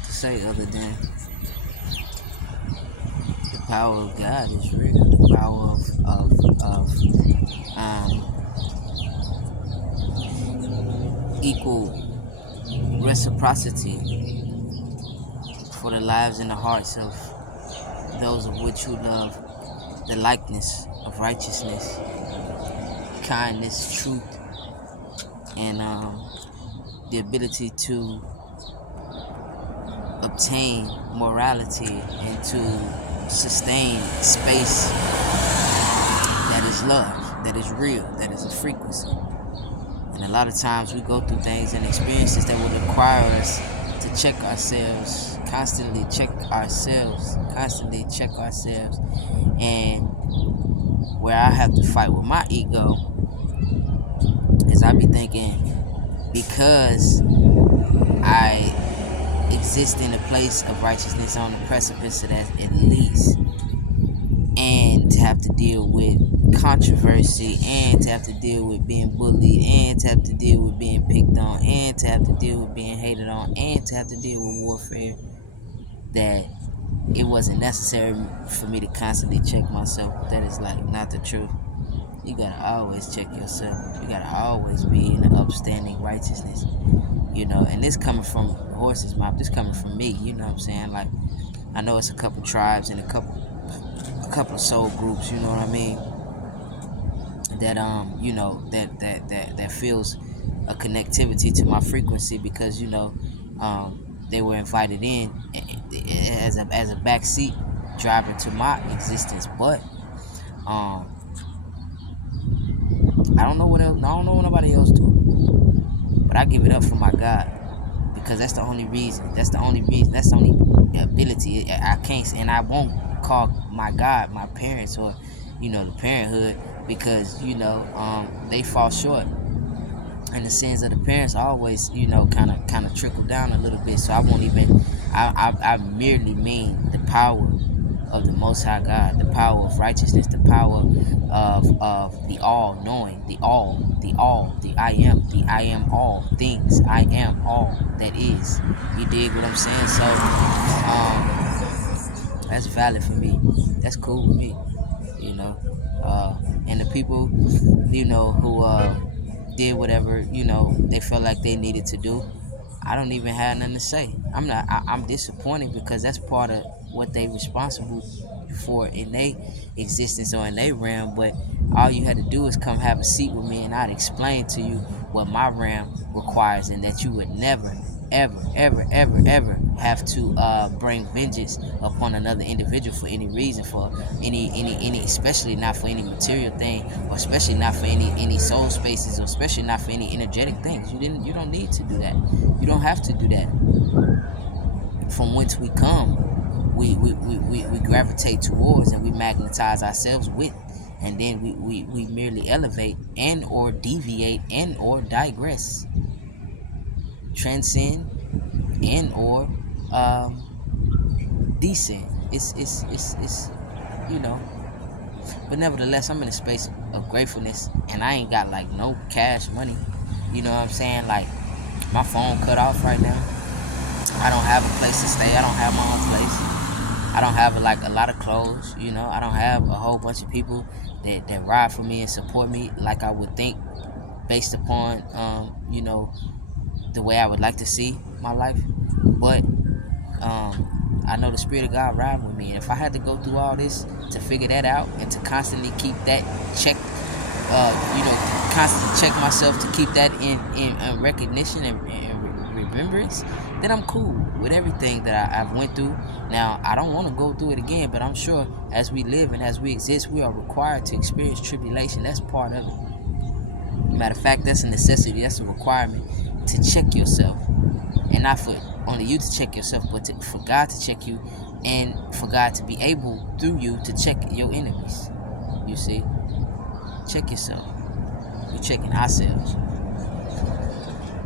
what to say other than the power of God is real. The power of equal reciprocity for the lives and the hearts of those of which who love the likeness of righteousness, kindness, truth, and the ability to obtain morality and to sustain space that is love, that is real, that is a frequency. And a lot of times we go through things and experiences that would require us to check ourselves, constantly check ourselves. And where I have to fight with my ego is I be thinking, because I exist in a place of righteousness on the precipice of that at least, and to have to deal with controversy, and to have to deal with being bullied, and to have to deal with being picked on, and to have to deal with being hated on, and to have to deal with warfare, that it wasn't necessary for me to constantly check myself. That is like not the truth. You gotta always check yourself. You gotta always be in the upstanding righteousness. And this coming from the horse's mouth. This coming from me. You know what I'm saying? Like, I know it's a couple tribes and a couple of soul groups. You know what I mean? That that feels a connectivity to my frequency, because they were invited in as a backseat driver to my existence. But I don't know what else. I don't know what nobody else do. But I give it up for my God, because that's the only reason. That's the only ability. I can't, and I won't call my God my parents, or the parenthood, because they fall short, and the sins of the parents always kind of trickle down a little bit. So I won't even. I merely mean the power of the Most High God, the power of righteousness, the power of the all-knowing, the I am all things, I am all that is. You dig what I'm saying? So that's valid for me. That's cool with me, and the people, who did whatever they felt like they needed to do. I don't even have nothing to say. I'm disappointed, because that's part of what they responsible for in their existence or in their realm. But all you had to do is come have a seat with me, and I'd explain to you what my realm requires, and that you would never, ever have to bring vengeance upon another individual for any reason, for any, especially not for any material thing, or especially not for any soul spaces, or especially not for any energetic things. You don't need to do that. You don't have to do that. From whence we come, we gravitate towards, and we magnetize ourselves with, and then we merely elevate and or deviate and or digress, transcend and or descend. It's but nevertheless, I'm in a space of gratefulness, and I ain't got like no cash money. You know what I'm saying? Like, my phone cut off right now. I don't have a place to stay. I don't have my own place. I don't have a lot of clothes. I don't have a whole bunch of people that ride for me and support me like I would think, based upon the way I would like to see my life. But I know the Spirit of God riding with me, and if I had to go through all this to figure that out, and to constantly keep that check, constantly check myself to keep that in recognition and remembrance, then I'm cool with everything that I've went through. Now, I don't want to go through it again, but I'm sure as we live and as we exist, we are required to experience tribulation. That's part of it. Matter of fact, that's a necessity. That's a requirement to check yourself, and not for only you to check yourself, but for God to check you, and for God to be able through you to check your enemies. You see, check yourself. We're checking ourselves.